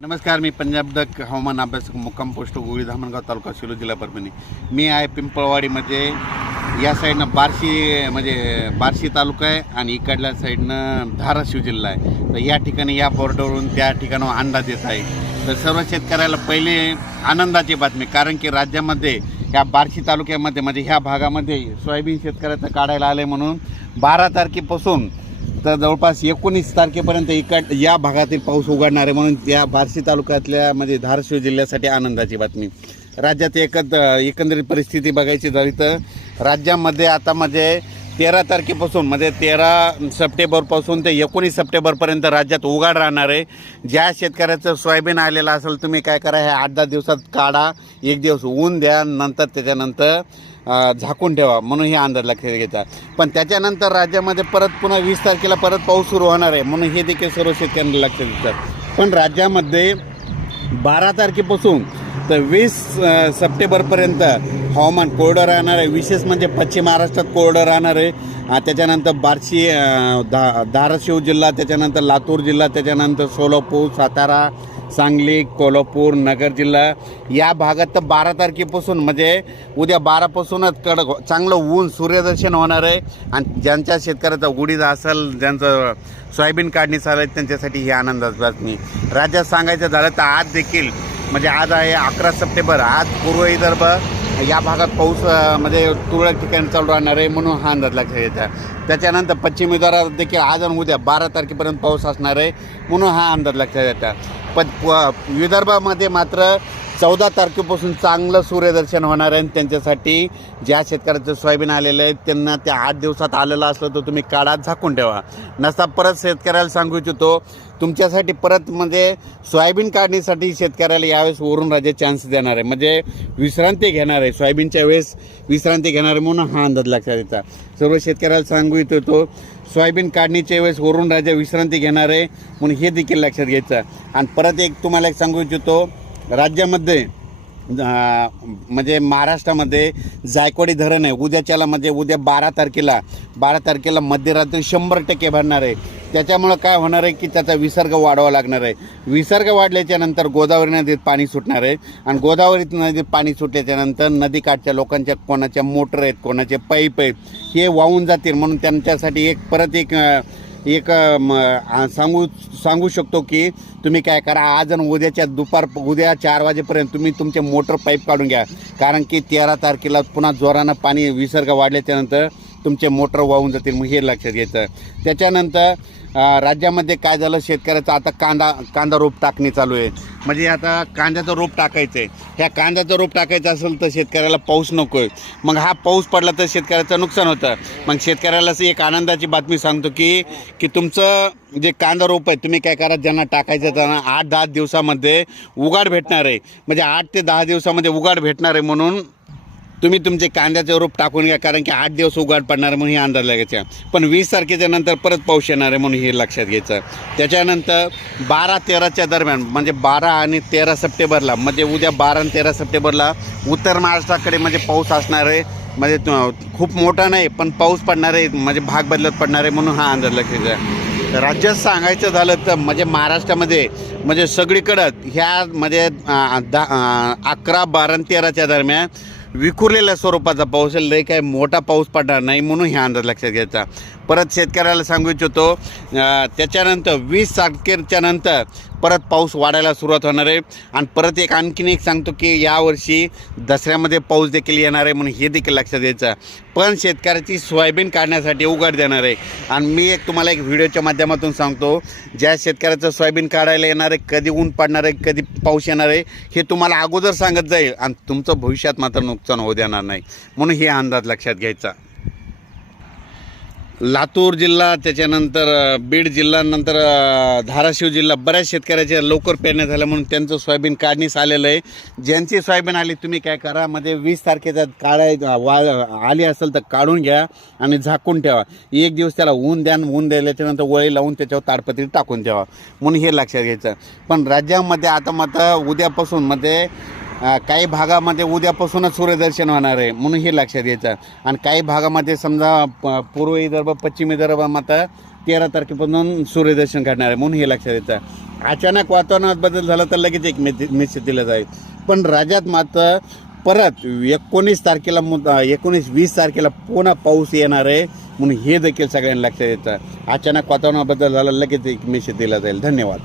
नमस्कार, मी पंजाब डक हवामान अभ्यासक मुक्काम पोस्ट गोळी धामणगाव तालुका शिलो जिल्हा परभणी. मी आहे पिंपळवाडीमध्ये. या साईडनं बार्शी तालुका आहे आणि इकडल्या साईडनं धाराशिव जिल्हा आहे. तर या ठिकाणी या बॉर्डरवरून त्या ठिकाणावर अंदाज येत आहे. तर सर्व शेतकऱ्याला पहिले आनंदाची बातमी, कारण की राज्यामध्ये या बार्शी तालुक्यामध्ये ह्या भागामध्ये सोयाबीन शेतकऱ्याचं काढायला आलं आहे. म्हणून 12 तारखेपासून तर जवळपास 19 तारखेपर्यंत या भागातील पाऊस उघडणार आहे. म्हणून या बार्शी तालुक्यातल्या धाराशिव जिल्ह्यासाठी आनंदाची बातमी. राज्यात एकंदरीत परिस्थिती बघायची झाली तर राज्यामध्ये आता 13 तारखेपासून 13 सप्टेंबरपासून ते 19 सप्टेंबरपर्यंत राज्यात उघाड राहणार आहे. ज्या शेतकऱ्याचं सोयाबीन आलेलं असेल, तुम्ही काय करा, हे 8-10 दिवसात काढा, एक दिवस ऊन द्या, नंतर त्याच्यानंतर झाकून ठेवा. म्हणून हे अंदाज लक्षात घ्यायचा. पण त्याच्यानंतर राज्यामध्ये परत पुन्हा 20 तारखेला परत पाऊस सुरू होणार आहे. म्हणून हे देखील सर्व शेतकऱ्यांना लक्षात घेतात. पण राज्यामध्ये 12 तारखेपासून तर 20 सप्टेंबरपर्यंत हवामान कोरडं राहणार आहे. विशेष पश्चिम महाराष्ट्रात कोरडं राहणार आहे. त्याच्यानंतर बार्शी, धाराशिव जिल्हा, त्याच्यानंतर लातूर जिल्हा, त्याच्यानंतर सोलापूर, सातारा, सांगली, कोल्हापूर, नगर जिल्हा या भागात तर 12 तारखेपासून उद्या 12पासूनच चांगलं ऊन सूर्यदर्शन होणार आहे. आणि ज्यांच्या शेतकऱ्याचा उडीद असेल, ज्यांचं सोयाबीन काढणी चालू आहे, त्यांच्यासाठी ही आनंदाची बातमी. राज्यात सांगायचं झालं तर आज देखील आज आहे 11 सप्टेंबर. आज पूर्व विदर्भ या भागात पाऊस तुरळक ठिकाणी चालू राहणार आहे. म्हणून हा अंदाज लक्षात घ्यायचा. त्याच्यानंतर पश्चिम विदर्भात देखील आज आणि उद्या 12 तारखेपर्यंत पाऊस असणार आहे. म्हणून हा अंदाज लक्षात घ्यायचा. पण विदर्भामध्ये मात्र 14 तारखेपासून चांगलं सूर्यदर्शन होणार आहे. त्यांच्यासाठी ज्या शेतकऱ्याचं सोयाबीन आलेलं आहे त्यांना त्या 8 दिवसात आलेलं असलं तर तुम्ही काढा, झाकून ठेवा. नसता परत शेतकऱ्याला सांगू इच्छितो, तुमच्यासाठी परत सोयाबीन काढणीसाठी शेतकऱ्याला यावेळेस वरून राज्य चान्स देणार आहे. विश्रांती घेणार आहे, सोयाबीनच्या वेळेस विश्रांती घेणार आहे. म्हणून हा अंदाज लक्षात येतात. सर्व शेतकऱ्याला सांगू इच्छितो, सोयाबीन काढणीच्या वेळेस वरून राज्य विश्रांती घेणार आहे. म्हणून हे देखील लक्षात घ्यायचं. आणि परत सांगू इच्छितो, राज्यामध्ये महाराष्ट्रामध्ये जायकवाडी धरण आहे. उद्याच्याला उद्या 12 तारखेला मध्यरात्री 100% भरणार आहे. त्याच्यामुळं काय होणार आहे की त्याचा विसर्ग वाढवावा लागणार आहे. विसर्ग वाढल्याच्यानंतर गोदावरी नदीत पाणी सुटणार आहे. आणि गोदावरी नदीत पाणी सुटल्याच्यानंतर नदीकाठच्या लोकांच्या कोणाच्या मोटर आहेत, कोणाचे पाईप आहेत, हे वाहून जातील. म्हणून त्यांच्यासाठी सांगू शकतो की तुम्ही काय करा, आज आणि उद्या 4 वाजेपर्यंत तुम्ही तुमचे मोटर पाईप काढून घ्या. कारण की 13 तारखेला पुन्हा जोरानं पाणी विसर्ग वाढल्याच्यानंतर तुमचे मोटर वाहून जातील. मग हे लक्षात घ्यायचं. त्याच्यानंतर राज्यामध्ये काय झालं, शेतकऱ्याचं आता कांदा रोप टाकणी चालू आहे. आता कांद्याचं रोप टाकायचं आहे. ह्या कांद्याचं रोप टाकायचं असेल तर शेतकऱ्याला पाऊस नको आहे. मग हा पाऊस पडला तर शेतकऱ्याचं नुकसान होतं. मग शेतकऱ्याला एक आनंदाची बातमी सांगतो की तुमचं जे कांदा रोप आहे, तुम्ही काय करा, ज्यांना टाकायचं त्यांना 8-10 दिवसामध्ये उघाड भेटणार आहे. 8 ते 10 दिवसामध्ये उघाड भेटणार आहे. म्हणून तुम्ही तुमचे कांद्याचे रोप टाकून घ्या, कारण की 8 दिवस उघाड पडणार म्हणून हे अंदाज लागायचा. पण 20 तारखेच्या नंतर परत पाऊस येणार आहे. म्हणून हे लक्षात घ्यायचं. त्याच्यानंतर 12-13च्या दरम्यान 12 आणि 13 सप्टेंबरला उद्या 12 आणि 13 सप्टेंबरला उत्तर महाराष्ट्राकडे पाऊस असणार आहे. खूप मोठा नाही पण पाऊस पडणार आहे. भाग बदलत पडणार आहे. म्हणून हा अंदाज लक्षात घ्यायचा. राज्यात सांगायचं झालं तर महाराष्ट्रामध्ये सगळीकडं ह्या 11, 12 आणि 13च्या दरम्यान विखुरलेल्या स्वरूपाचा पाऊस आहे. लय काय मोठा पाऊस पडणार नाही. म्हणून हे अंदाज लक्षात घ्यायचा. परत शेतकऱ्याला सांगू इच्छितो, त्याच्यानंतर 20 तारखेच्या नंतर परत पाऊस वाढायला सुरुवात होणार आहे. आणि परत आणखीन एक सांगतो की यावर्षी दसऱ्यामध्ये पाऊस देखील येणार आहे. म्हणून हे देखील लक्षात द्यायचं. पण शेतकऱ्याची सोयाबीन काढण्यासाठी उघाड देणार आहे. आणि मी तुम्हाला एक व्हिडिओच्या माध्यमातून सांगतो, ज्या शेतकऱ्याचं सोयाबीन काढायला येणार आहे, कधी ऊन पडणार आहे, कधी पाऊस येणार आहे, हे तुम्हाला अगोदर सांगत जाईल. आणि तुमचं भविष्यात मात्र नुकसान होऊ देणार नाही. म्हणून हे अंदाज लक्षात घ्यायचा. लातूर जिल्हा, त्याच्यानंतर बीड जिल्हा, नंतर धाराशिव जिल्हा, बऱ्याच शेतकऱ्याच्या लवकर पेरण्या झाल्या. म्हणून त्यांचं सोयाबीन काढणीस आलेलं आहे. ज्यांची सोयाबीन आली, तुम्ही काय करा, 20 तारखेचा आली असेल तर काढून घ्या आणि झाकून ठेवा. एक दिवस त्याला ऊन द्या. ऊन द्यायल्याच्यानंतर वळी लावून त्याच्यावर ताडपत्री टाकून ठेवा. म्हणून हे लक्षात घ्यायचं. पण राज्यामध्ये आता उद्यापासून काही भागामध्ये उद्यापासूनच सूर्यदर्शन होणार आहे. म्हणून हे लक्षात घ्यायचं. आणि काही भागामध्ये समजा पूर्व विदर्भ, पश्चिम विदर्भामध्ये 13 तारखेपासून सूर्यदर्शन घडणार आहे, म्हणून हे लक्षात येतं. अचानक वातावरणात बदल झाला तर लगेच एक मेसेज दिला जाईल. पण राज्यात मात्र परत 19 तारखेला 19-20 तारखेला पुन्हा पाऊस येणार आहे, म्हणून हे देखील सगळ्यांना लक्षात येतं. अचानक वातावरणात बदल झाला लगेच एक मेसेज दिला जाईल. धन्यवाद.